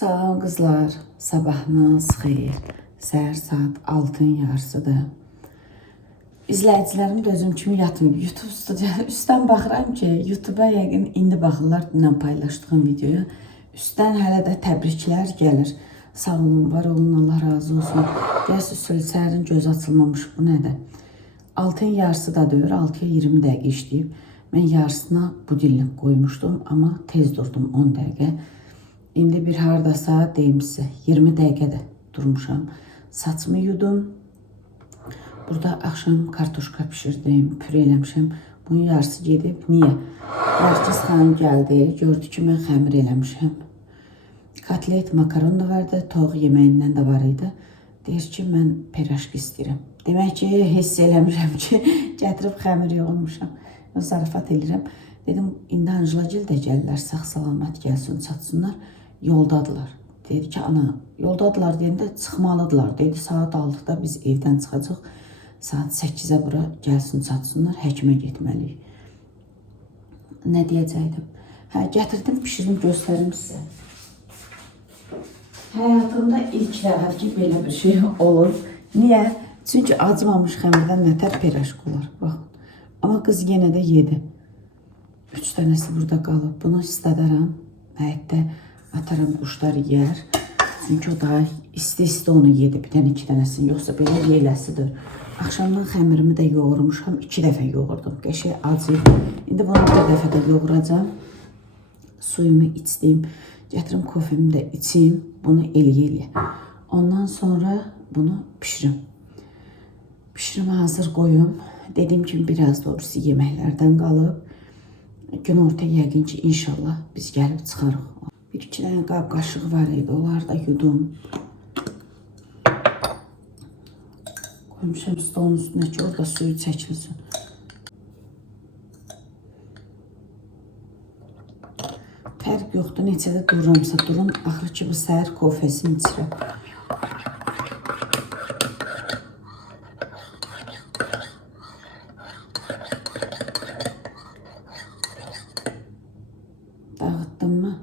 Salam qızlar, sabahınız xeyir. Səhər saat 6-ın yarısıdır. İzləyicilərim də özüm kimi yatmayıb. YouTube studiyası üstdən baxıram ki, YouTube'a yəqin indi baxırlar dünən paylaşdığım videoya. Üstdən hələ də təbriklər gəlir. Sağ olun, var olun, Allah razı olsun. Gəlsiz səhərin göz açılmamış, bu nədir? 6-ın yarısı da deyir, 6-ya 20 dəqiqə işləyib. Mən yarısına bu dilini qoymuşdum, amma tez durdum 10 dəqiqə. İndi bir hardasa deyim sizə 20 dəqiqədə durmuşam. Saçımı yudum. Burada axşam kartoşka pişirdim, püre eləmişəm. Bunun yarısı gedib. Niyə? Narcis xanım gəldi, gördü ki, mən xəmir eləmişəm. Kotlet, makaron da vardı, toğ yeməyindən də var idi. Deyir ki, mən piraşki istəyirəm. Demək ki, hiss eləmirəm ki, gətirib xəmir yoğurmuşam. Zarafat edirəm. Dedim, indi Anjela də gəlirlər, sağ-salamat gəlsin, çatsınlar. Yoldadılar. Dedi ki, ana, yoldadılar deyəndə çıxmalıdırlar. Dedi, saat 6-da biz evdən çıxacaq. Saat 8-ə bura gəlsin, çatsınlar, həkimə getməliyik. Nə deyəcəkdim? Hə, gətirdim, pişirdim, göstərim sizə. Həyatımda ilk dəfə ki, belə bir şey olur. Niyə? Çünki acımamış xəmirdən nətər piraşk olar. Baxın. Amma qız yenə də yedi. 3 dənəsi burada qalıb. Bunu istədirəm. Həyətdə ataram, quşlar yer. Çünki o daha isti-isti onu yedi. Bir dənə 2 dənəsini. Yoxsa belə yeləsidir. Axşamdan xəmirimi də yoğurmuşam. 2 dəfə yoğurdum. Qəşəng acıyıb. İndi bunu bir dəfə də yoğuracam. Suyumu içdim. Gətirim kofemi də içeyim. Bunu eləyə. Ondan sonra bunu pişirim. Pişirimi hazır qoyum. Dediyim kimi biraz doğrusu yeməklərdən qalıb. Gün orta yəqin ki, inşallah biz gəlib çıxarıq. Bir iki dənə qab qaşığı var idi, onları da yudum. Qoymuşam stolun üstünə ki, orada suyu çəkilsin. Fərq yoxdur, neçədə dururamsa durum. Axır ki, bu səhər kofesini içirəm. Dağıttım mı?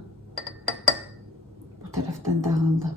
Bu tərəfdən dağıldı.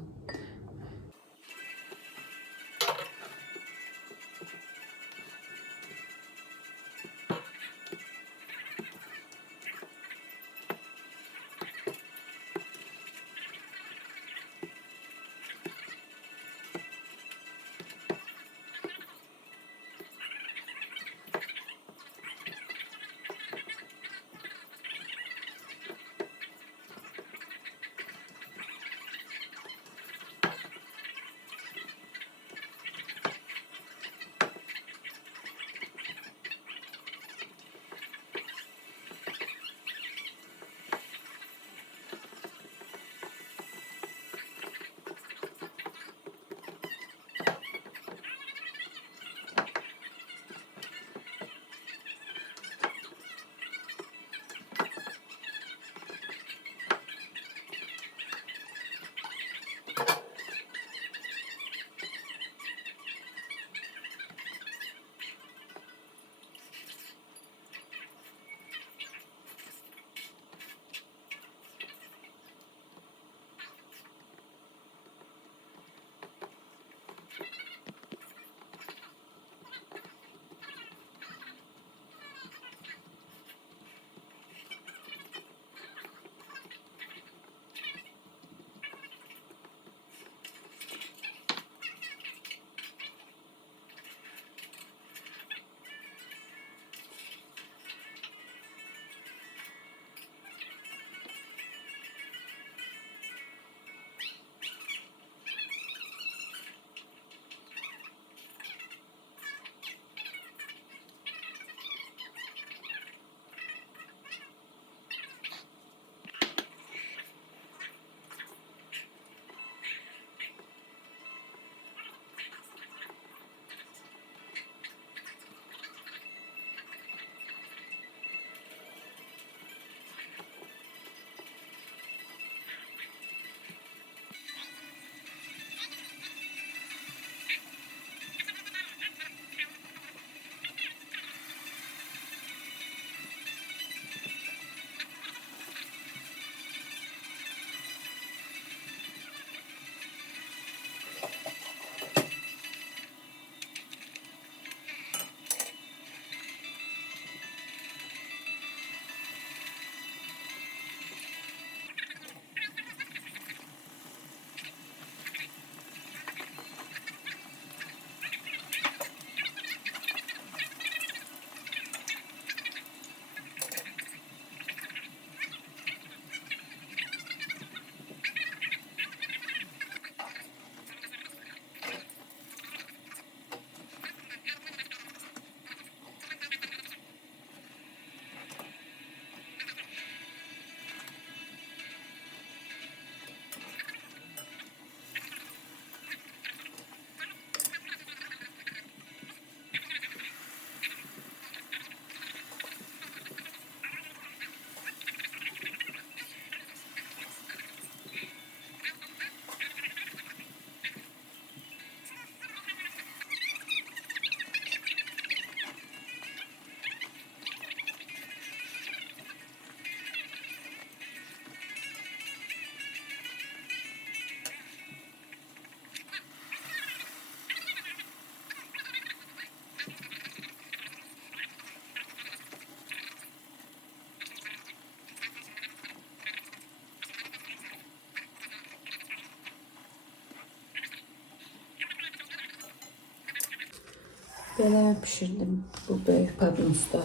Belə pişirdim bu böyük padnosda.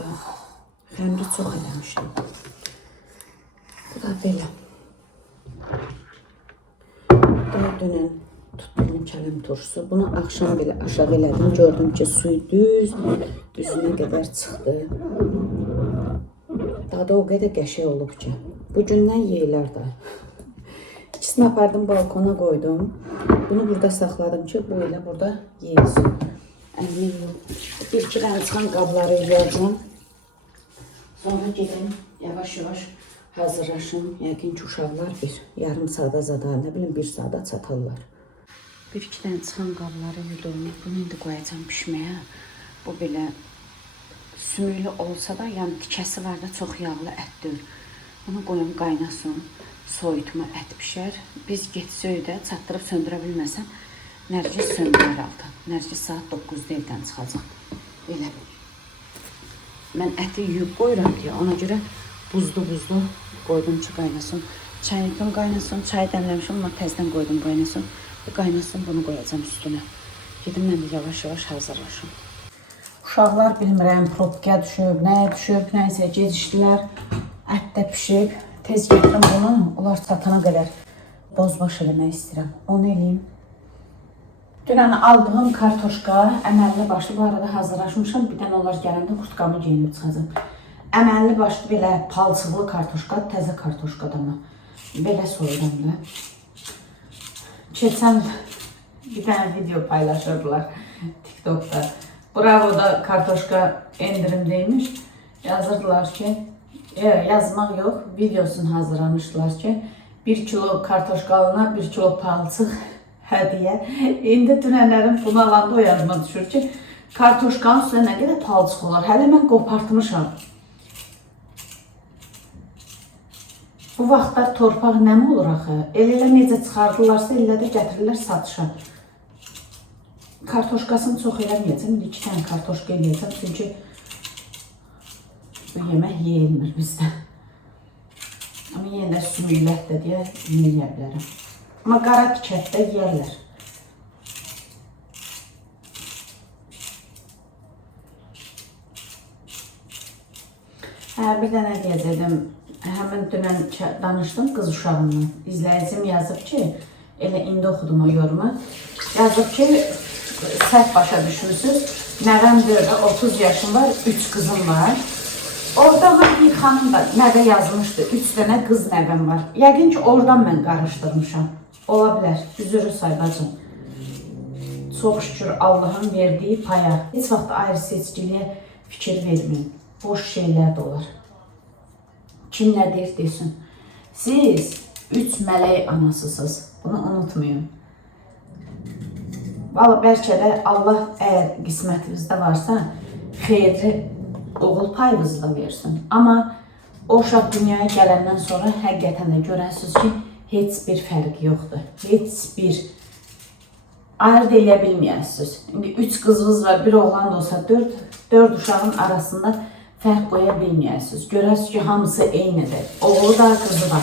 Xəmiri çox eləmişdim. Bu da belə. Dünən tutduğum kəlim turşusu. Bunu axşam belə aşağı elədim. Gördüm ki, suyu düz üzünə qədər çıxdı. Dadı o qədər qəşəng olub ki. Bugündən yeyilər də. İkisini apardım, balkona qoydum. Bunu burada saxladım ki, bu ilə burada yeyilsin. Əmin yox. Bir-iki dənə çıxan qabları yiyəcəm. Sonra gedin, yavaş-yavaş hazırlaşın. Yəqin ki, uşaqlar yarım saata zada, nə bilim, bir saata çatarlar. Bir-iki dənə çıxan qabları yudum. Bunu indi qoyacam pişməyə. Bu belə sümüklü olsa da, yəni tikəsi var da, çox yağlı ətdir. Bunu qoyum qaynasın, soyutma ət pişər. Biz getsək də çatdırıb söndürə bilməsəm, Nərgiz söndürər altı. Nərgiz saat 9-da evdən çıxacaq. Belə. Mən əti yuyub qoyuram deyə, ona görə buzlu qoydum ki, qaynasın. Çayım qaynasın, çay dəmləmişim, amma təzdən qoydum qaynasın. Qaynasın, bunu qoyacam üstünə. Gedim, mən də yavaş-yavaş hazırlaşım. Uşaqlar bilmirəm, probkaya düşüb, nəyə düşüb, nəysə gecişdilər. Ət də pişib. Tez getdim bunu, onlar çatana qədər bozbaş eləmək istəyirəm. Onu eləyim. Dünən aldığım kartoşka, əməlli başlı, bu arada hazırlaşmışam. Bir dənə onlar gələndə qurtqamı geyinib çıxacam. Əməlli başlı belə palçıqlı kartoşka, təzə kartoşkadan mı? Belə soyuram da. Keçən bir dənə video paylaşırdılar TikTok'da. Bravo'da kartoşka endirimdeymiş. Yazırdılar ki, yazmaq yox, videosunu hazırlamışdılar ki, 1 kilo kartoşka alına 1 kilo palçıq hədiyyə. İndi dünənlərin bunu alanda o yazma düşür ki, kartoşkanın üstünə nə qədər palçıq olar. Hələ mən qopartmışam. Bu vaxtlar torpaq nə mi olur axı? Elə necə çıxardılarsa, elə də gətirirlər satışa. Kartoşkasını çox eləməyəcəm. 2 dənə kartoşka eləyəcəm. Çünki bu yemək yeyilmir bizdə. Amma yenə də sümüklətdə deyə yeyə bilərəm. Amma qara tikətdə yeyərlər. Bir dənə deyəcəkdim. Həmin dünən danışdım qız uşağımla. İzləyicim yazıb ki, elə indi oxudum o yorumu. Yazıb ki, səhv başa düşmüsünüz. Nəvəm 30 yaşım var, 3 qızım var. Orada bir xanım da nəvə yazmışdı. 3 dənə qız nəvəm var. Yəqin ki, oradan mən qarışdırmışam. Ola bilər. Üzürü saybacım. Çox şükür Allah'ın verdiği paya. Heç vaxt ayrı seçkiliyə fikir verməyin. Boş şeylər də olar. Kim nə deyir desin. Siz 3 mələk anasısınız. Bunu unutmayın. Valla bəlkə də Allah əgər qismətinizdə varsa, xeyirli oğul payınızı da versin. Amma o uşaq dünyaya gələndən sonra həqiqətən də görərsiniz ki, heç bir fərqi yoxdur. Heç bir ayırt eləyə bilməyəsiniz. İndi 3 qızınız var, bir oğlan da olsa 4 uşağın arasında fərq qoya bilməyəsiniz. Görərsiniz ki, hamısı eynidir. Oğlu da, qızı da.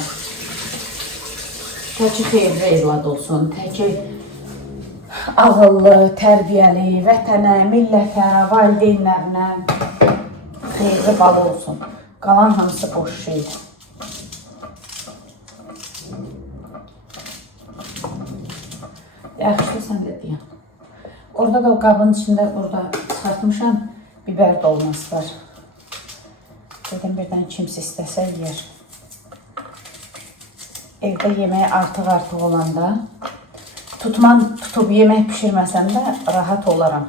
Təki xeyirli evlad olsun, təki ağıllı, tərbiyəli, vətənə, millətə, valideynlərinə xeyirli balı olsun. Qalan hamısı boş şeydir. Yaxşı, sən də deyəm. Orada da o qabın içində burada çıxartmışam, biber dolması var. Dedim birdən kimsə istəsə yer. Evdə yeməyi artıq olanda tutub yemək pişirməsəm də rahat olaram.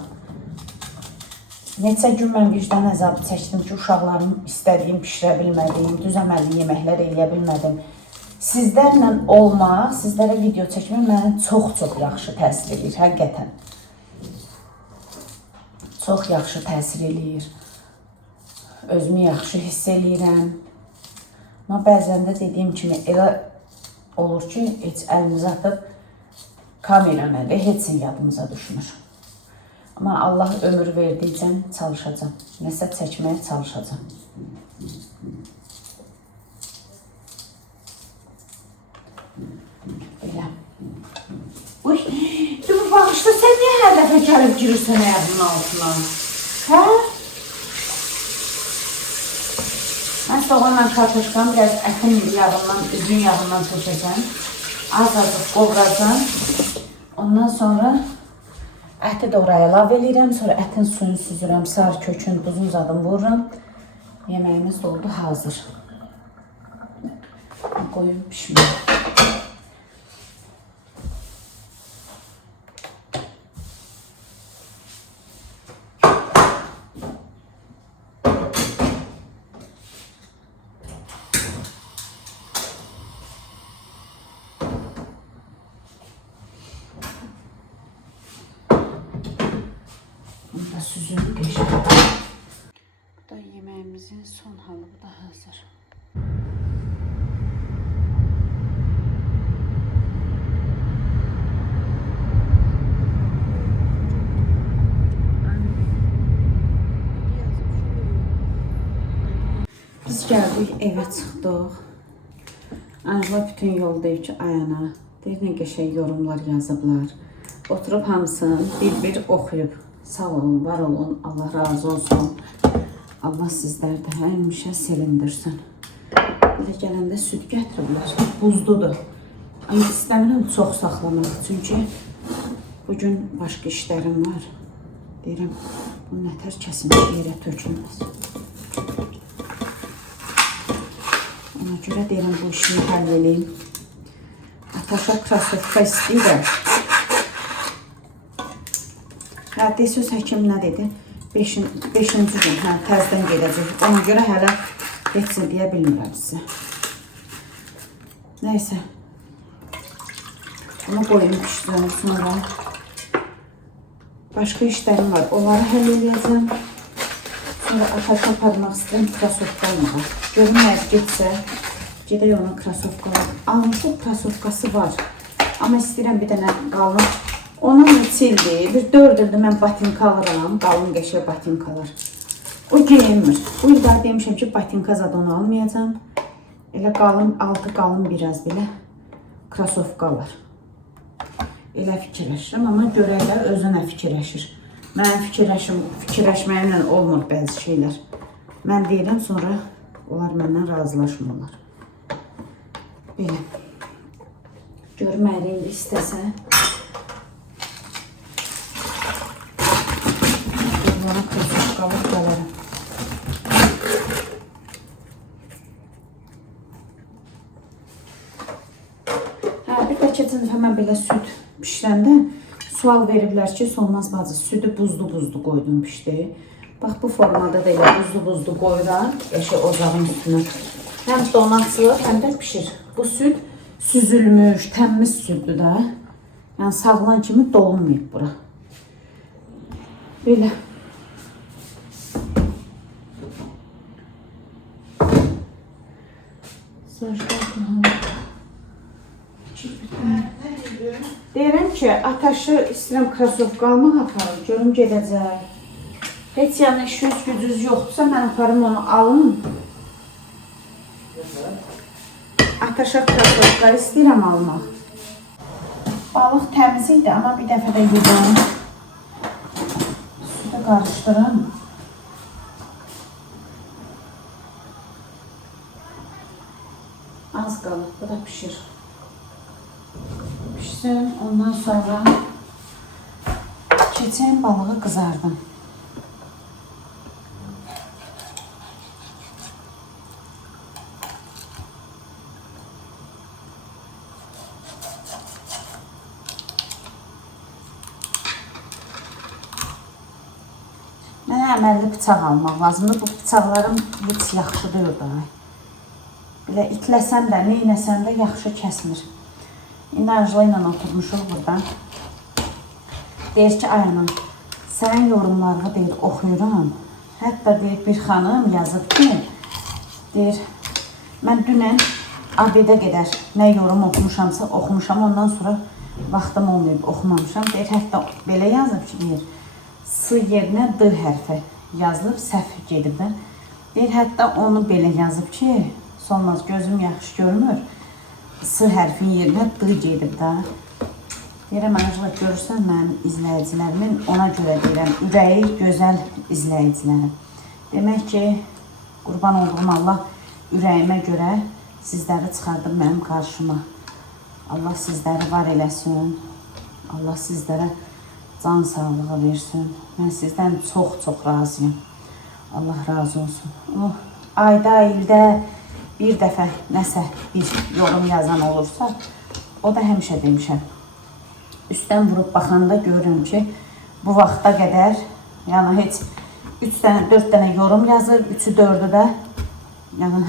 Neçə gün mən vicdan əzabı çəkdim ki, uşaqlarım istədiyim pişirə bilmədim, düzəməlli yeməklər eləyə bilmədim. Sizlərlə olmaq, sizlərə video çəkmək mənə çox yaxşı təsir edir, həqiqətən. Çox yaxşı təsir edir. Özümü yaxşı hiss eləyirəm. Amma bəzən də dediyim kimi elə olur ki, heç əlimizi atıb kamera nədir, heç yadımıza düşmür. Amma Allah ömür verdikcə çalışacağım. Nəsə çəkməyə çalışacağım. Belə. Uy, dur bağışla, sən niyə hər dəfə gəlib girirsən ayağımın altına? Hə? Mən soğanla kartoşkanı biraz ətin yağından, üzün yağından seçəcəm. Az-azıq qovracam. Ondan sonra əti də oraya əlavə edirəm. Sonra ətin suyunu süzürəm, sarı kökün, buzun zadını vururam. Yeməyimiz də oldu hazır. Qoyum pişmir. Bunu da süzülüp geçelim. Bu da yemeğimizin son halı, bu da hazır. Biz gəldik, evə çıxdıq. Anjela bütün yol deyir ki, Ayana, deyir nə qəşəng yorumlar yazıblar. Oturub hamısını bir-bir oxuyub. Sağ olun, var olun, Allah razı olsun. Allah sizləri də həmişə sevindirsin. Belə gələndə süd gətiriblər, buzludur. Amma istəmirəm çox saxlamaq, çünki bugün başqa işlərim var. Deyirəm, bu nətər kəsinci yerə tökülməz. Ona görə deyirəm, bu işini həll edeyim. Ataşa krasovka istəyirəm. Hə, söz həkim nə dedi? 5-ci gün, hə, təzdən gedəcək. Ona görə hələ heç nə deyə bilmirəm sizə. Nəysə. Bunu qoyum pişirəm sonra. Başqa işlərim var, onları həll edəcəm. Sonra ataşa aparmaq istəyirəm krasovka almağa. Görüm nədir getsə, gedək ona krasovka alaq. Almışıq krasovkası var. Amma istəyirəm bir dənə qalın. Onun neçə ildir, bir 4 ildir mən batinka alıram, qalın qəşəng batinkalar. O geyinmir. Bu ildə demişəm ki, batinka zad onu almayacam. Elə qalın, altı qalın biraz belə krasovka var. Elə fikirləşirəm, amma görəklər özünə fikirləşir. Mənim fikirləşməyimlə olmur bəzi şeylər. Mən deyirəm, sonra onlar məndən razılaşmırlar. Belə. Görməyir indi istəsə. Bana krasovkalık gələrəm. Hə, bir də keçən dəfə mən belə süd pişirəndə sual veriblər ki, Solmaz bacı, südü buzlu-buzlu qoydum pişdi. Bax, bu formada da elə buzlu-buzlu qoyuram, ocağın üstünə. Həm donatılır, həm də pişir. Bu süd süzülmüş, təmiz süddür da. Yəni, sağlan kimi dolunmayıb bura. Belə. Deyirəm ki, ataşı istəyirəm krasovka almaq aparım, görüm gedəcək. Heç yəni işiniz gücünüz yoxdursa, mən aparım onu alın. Ataşa krasovka istəyirəm almaq. Balıq təmiz idi, amma bir dəfə də yudum. Sütü qarışdırım. Az qalır, bu da pişir. Pişsin, ondan sonra keçən balığı qızardım. Mənə əməlli bıçaq almaq lazımdır. Bu bıçaqlarım heç yaxşı deyil da. Belə itləsəm də, neynəsəm də yaxşı kəsmir. İndi Anjela ilə oturmuşuq burada. Deyir ki, Ayana, sənin yorumlarını deyir, oxuyuram. Hətta deyir, bir xanım yazıb ki, deyir, mən dünən abedə qədər nə yorum oxumuşamsa oxumuşam, ondan sonra vaxtım olmayıb, oxumamışam. Deyir, hətta belə yazıb ki, deyir, S yerinə D hərfi yazılıb, səhv gedib də. Deyir, hətta onu belə yazıb ki, Solmaz, gözüm yaxşı görmür. S hərfin yerinə D gedib də. Deyirəm, Anjela, görürsən mənim izləyicilərimin, ona görə deyirəm, ürəyi gözəl izləyicilərim. Demək ki, qurban olduğum Allah ürəyimə görə sizləri çıxardır mənim qarşıma. Allah sizləri var eləsin. Allah sizlərə can sağlığı versin. Mən sizdən çox razıyım. Allah razı olsun. Ayda, ildə bir dəfə nəsə bir yorum yazan olursa, o da həmişə demişəm. Üstdən vurub baxanda görürüm ki, bu vaxta qədər, yəni heç 3 dənə, 4 dənə yorum yazır, 3-ü 4-ü də, yəni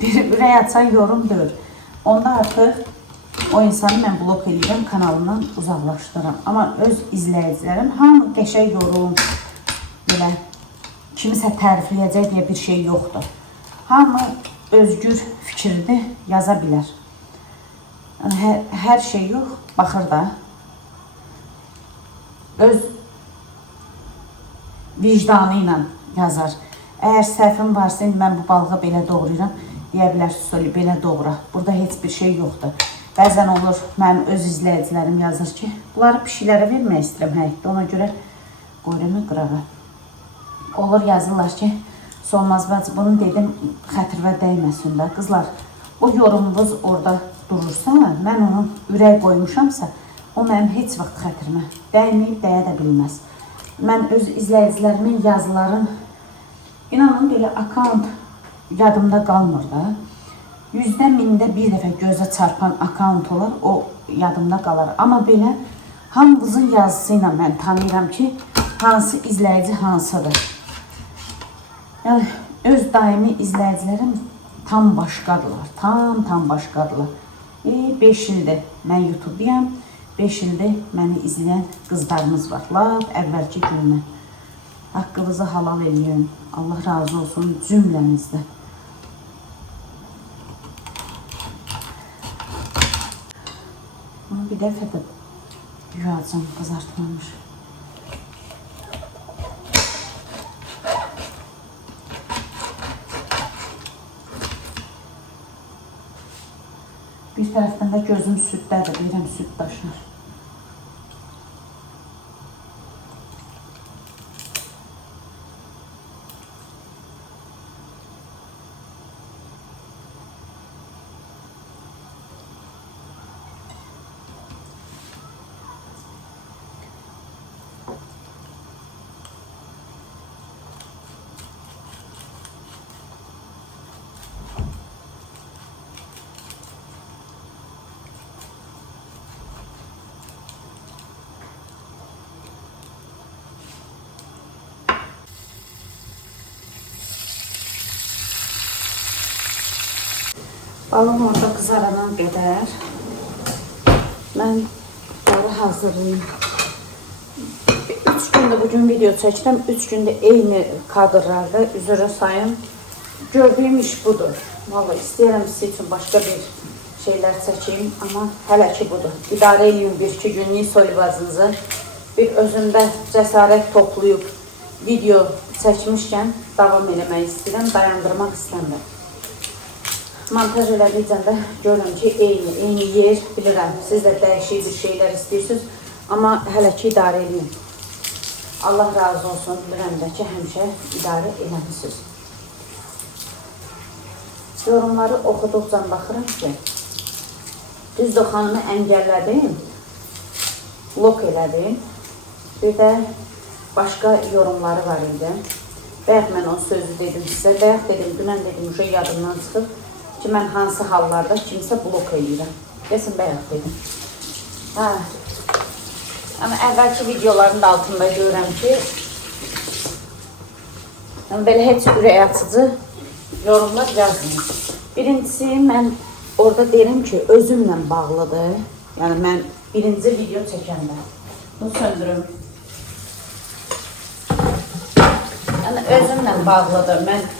bir ürək açan yorum deyir. Onda artıq o insanı mən blok edirəm, kanalından uzaqlaşdırıram. Amma öz izləyicilərim hamı qəşəng yorum, belə kimisə tərifləyəcək deyə bir şey yoxdur. Hamı özgür fikirli yaza bilər. Hər şey yox, baxır da. Öz vicdanı ilə yazar. Əgər səhvim varsa, mən bu balığı belə doğrayıram, deyə bilərsiniz, belə doğra. Burada heç bir şey yoxdur. Bəzən olur, mənim öz izləyicilərim yazır ki, bunları pişiklərə vermək istəyirəm həyətdə, ona görə qoyurumu qırağa. Olur, yazırlar ki, Solmaz bacı, bunu dedim, xətirvə dəyməsin də. Qızlar, o yorumunuz orada durursa, mən onu ürək qoymuşamsa, o mənim heç vaxt xətirimə dəyməyib, dəyə də bilməz. Mən öz izləyicilərimin yazıların, inanın belə akaunt yadımda qalmır da. 100-də bir dəfə gözə çarpan akaunt olar, o yadımda qalar. Amma belə hamınızın yazısı ilə mən tanıyıram ki, hansı izləyici hansıdır. Yəni, öz daimi izləyicilərim tam başqadırlar, tam başqadırlar. 5 ildir mən YouTube'dayam, 5 ildir məni izləyən qızlarımız var. Laf əvvəlki gündən. Haqqınızı halal eləyin. Allah razı olsun cümləmizdə. Bir dəfə də yuyacam, qızartmamış. Bir tərəfdən də gözüm süddədir, deyirəm süd daşır. Balım orada qızarana qədər mən bunları hazırlayayım. 3 gündə bugün video çəkirəm, 3 gündə eyni kadrlarda üzrə sayın. Gördüyüm iş budur. Vallahi istəyirəm sizin üçün başqa bir şeylər çəkeyim, amma hələ ki budur. İdarə edin 1-2 günlük soyubazınızı. Bir özümdə cəsarət toplayıb video çəkmişkən davam eləmək istəyirəm, dayandırmaq istəmirəm. Montaj elədikcən də görürüm ki, eyni yer, bilirəm. Siz də dəyişik bir şeylər istəyirsiniz, amma hələ ki idarə edin. Allah razı olsun, bilirəm də ki, həmişə idarə eləmişsiniz. Yorumları oxuduqca baxıram ki, düzdür, xanımı əngəllədim, blok elədim. Bir də başqa yorumları var idi. Bəyək mən o sözü dedim sizə, bəyək dedim, dünən dedim, uşaq yadımdan çıxıb ki, mən hansı hallarda kimsə blok edirəm. Desin, bəyək dedim. Amma əvvəlki videoların da altında görürəm ki, belə heç ürək açıcı yorumlar yazmıyor. Birincisi, mən orada deyirəm ki, özümlə bağlıdır. Yəni, mən birinci video çəkəndə. Bunu söndürüm. Yəni, özümlə bağlıdır. Mən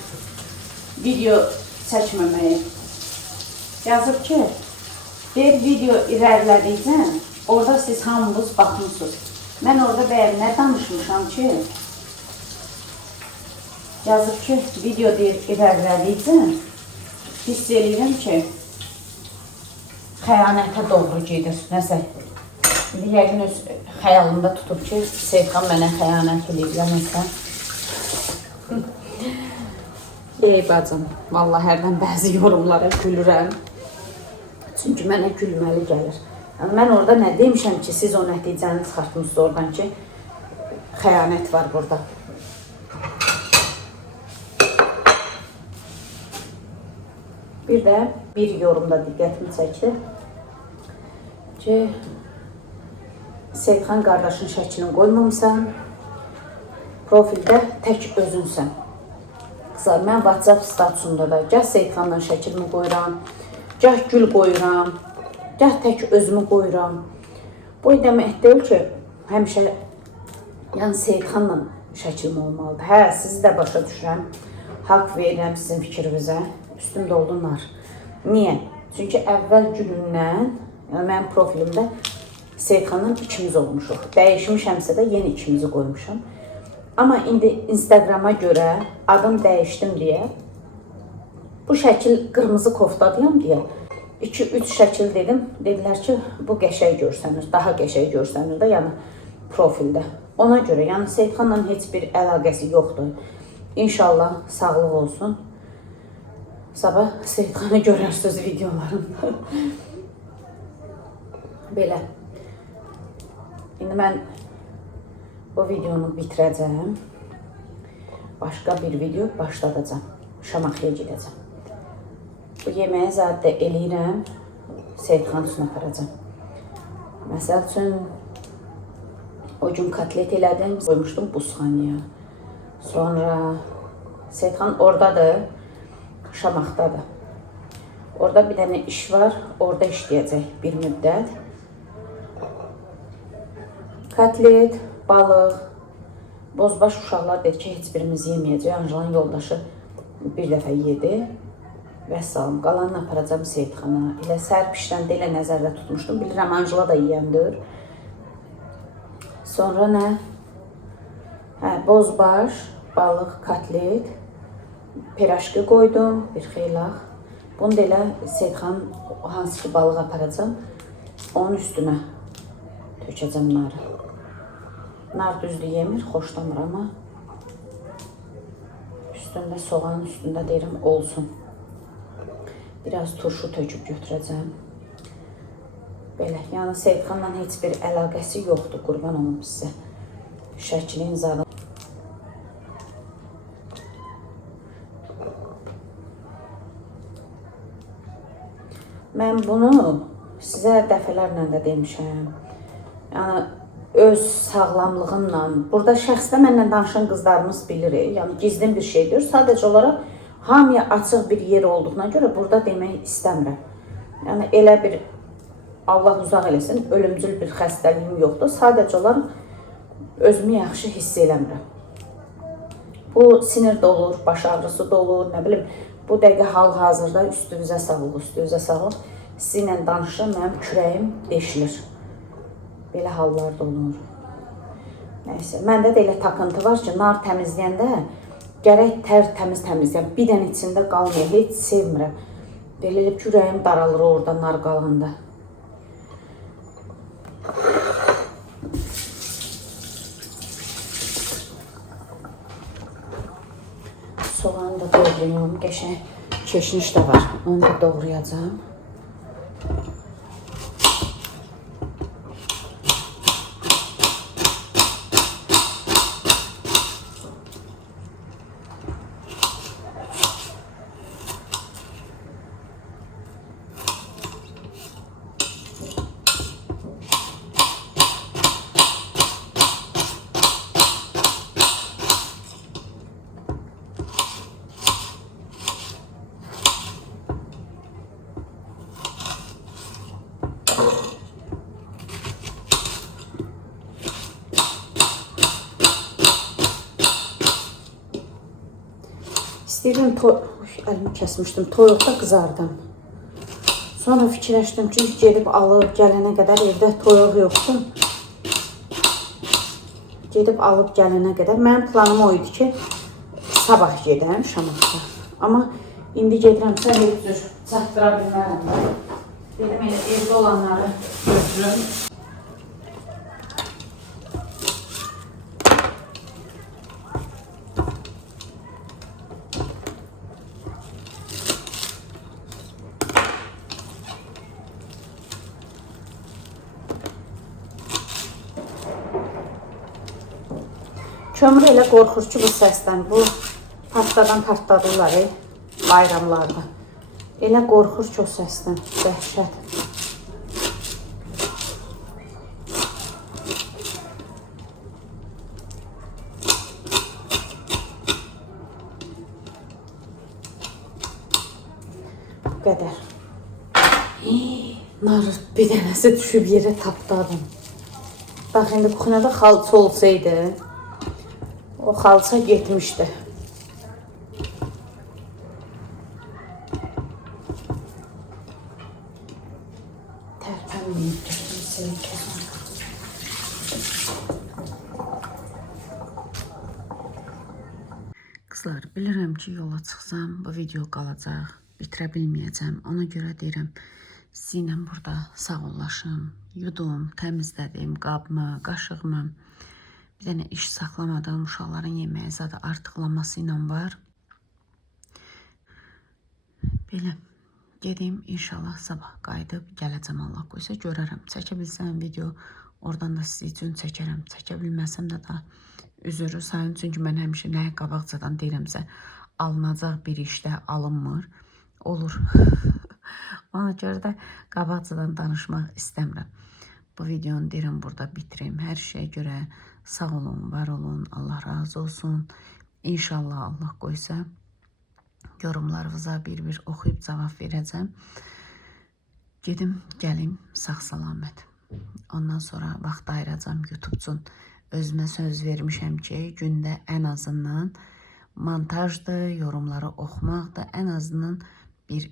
video çəkməməyi. Yazıb ki, bir video irəlilədikcə, orada siz hamınız baxmışsınız. Mən orada bəyəm nə danışmışam ki, yazıb ki, video irəlilədikcə, hiss edirəm ki, xəyanətə doğru gedir. Nəsə, Yəqin öz xəyalımda tutub ki, Seyidxan mənə xəyanət edib, nəsə. Ey bacım, vallahi hərdən bəzi yorumlara gülürəm. Çünki mənə gülməli gəlir. Yəni, mən orada nə demişəm ki, siz o nəticəni çıxartmışsınız oradan ki, xəyanət var burada. Bir də bir yorumda diqqətimi çəkdi ki, Seyidxan qardaşın şəklini qoymamısan, profildə tək özünsən. Qısa, mən WhatsApp statusunda da gah Seyidxanla şəklimi qoyuram, gah gül qoyuram, gah tək özümü qoyuram. Bu demək deyil ki, həmişə yəni Seyidxanla şəklim olmalıdır. Hə, sizi də başa düşürəm, haqq verirəm sizin fikrinizə, üstümdə oldular. Niyə? Çünki əvvəl günündən, yəni mənim profilimdə Seyidxanla ikimiz olmuşuq. Dəyişmişəmsə də yeni ikimizi qoymuşam. Amma indi Instagrama görə adım dəyişdim deyə, bu şəkil qırmızı koftadıyam deyə 2-3 şəkil dedim. Dedilər ki, bu qəşəng görsənir, daha qəşəng görsənir də, yəni profildə. Ona görə, yəni Seyidxanla heç bir əlaqəsi yoxdur. İnşallah sağlıq olsun. Sabah Seyidxanı görərsiniz videolarında. Belə. İndi mən bu videonu bitirəcəm. Başqa bir video başladacam. Şamaxıya gedəcəm. Bu yeməyi zadə eləyirəm. Seyidxan üstünə aparacam. Məsəl üçün, o gün kotlet elədim. Qoymuşdum buzxanaya. Sonra Seyidxan oradadır. Şamaxdadır. Orada bir dənə iş var. Orada işləyəcək bir müddət. Kotlet, balıq, bozbaş uşaqlar dedi ki, heç birimiz yeməyəcək. Anjelanın yoldaşı bir dəfə yedi. Vəssalam, qalanını aparacam Seyidxana. Elə sərpişdən də elə nəzərdə tutmuşdum. Bilirəm, Anjela da yiyəndir. Sonra nə? Hə, bozbaş, balıq, kotlet, piraşki qoydum, bir xeylaq. Bunu da elə Seyidxan hansı ki balıq aparacam, onun üstünə tökəcəm narı. Nar düzdür yemir, xoşlamır, amma üstündə soğanın üstündə deyirəm olsun. Biraz turşu töküb götürəcəm. Belə, yəni Seyidxanla heç bir əlaqəsi yoxdur, qurban olum sizə. Şəklin zadı. Mən bunu sizə dəfələrlə də demişəm. Yəni, öz sağlamlığımla, burada şəxsdə mənlə danışan qızlarımız bilir, yəni gizlin bir şeydir. Sadəcə olaraq hamıya açıq bir yer olduğuna görə burada demək istəmirəm. Yəni elə bir Allah uzaq eləsin, ölümcül bir xəstəliyim yoxdur. Sadəcə olaraq özümü yaxşı hiss eləmirəm. Bu sinir də olur, baş ağrısı da olur, nə bilim. Bu dəqiqə hal-hazırda üstünüzə sağlıq, üstünüzə sağlıq. Sizinlə danışıram, mənim kürəyim deşilir. Belə hallar da olur. Nəysə, məndə də elə takıntı var ki, nar təmizləyəndə gərək təmiz təmizləyəm. Bir dənə içində qalmıyor, heç sevmirəm. Belə elə kürəyim daralır orada nar qalanda. Soğanı da doğrayıyorum, qəşəng keşniş də var. Onu da doğrayacağım. İstəyirəm, əlimi kəsmişdim, toyuqda qızardım. Sonra fikirləşdim ki, gedib alıb gələnə qədər evdə toyuq yoxdur. Gedib alıb gələnə qədər. Mənim planım o idi ki, sabah gedəm Şamaxıda. Amma indi gedirəmsə bir cür çatdıra bilmərəm. Dedim, elə evdə olanları götürüm. Kömür elə qorxur ki, bu səsdən. Bu partladan partladılar bayramlarda. Elə qorxur ki, o səsdən. Dəhşət. Bu qədər. Nar bir dənəsi düşüb yerə tapdı adam. Bax, indi kuxnyada xalça olsaydı, o xalça getmişdi. Tərpənməyib getmişdi. Qızlar, bilirəm ki, yola çıxsam, bu video qalacaq, bitirə bilməyəcəm. Ona görə deyirəm, sizinlə burada sağollaşım, yudum, təmizlədim qabımı, qaşığımı. Bir dənə iş saxlamadım, uşaqların yeməyi zadı artıqlaması ilə var. Belə, gedim, inşallah sabah qayıdıb gələcəm, Allah qoysa görərəm. Çəkə bilsəm video, oradan da siz üçün çəkərəm. Çəkə bilməsəm də üzürü sayın. Çünki mən həmişə nəyə qabaqcadan deyirəmsə, alınacaq bir işdə alınmır. Olur. Ona görə də qabaqcadan danışmaq istəmirəm. Bu videonu deyirəm burada bitireyim. Hər şeyə görə sağ olun, var olun, Allah razı olsun. İnşallah Allah qoysa yorumlarınıza bir oxuyub cavab verəcəm. Gedim, gəlim, sağ-salamet. Ondan sonra vaxt ayıracam YouTube üçün. Özümə söz vermişəm ki, gündə ən azından montajdır, yorumları oxumaqdır. Ən azından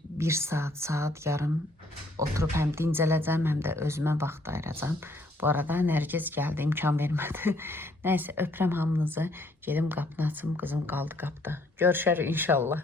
bir saat yarım oturub həm dincələcəm, həm də özümə vaxt ayıracam. Bu arada Nərgiz gəldi, imkan vermədi. Nəysə, öpürəm hamınızı. Gedim qapını açım, qızım qaldı qapıda. Görüşərik inşallah.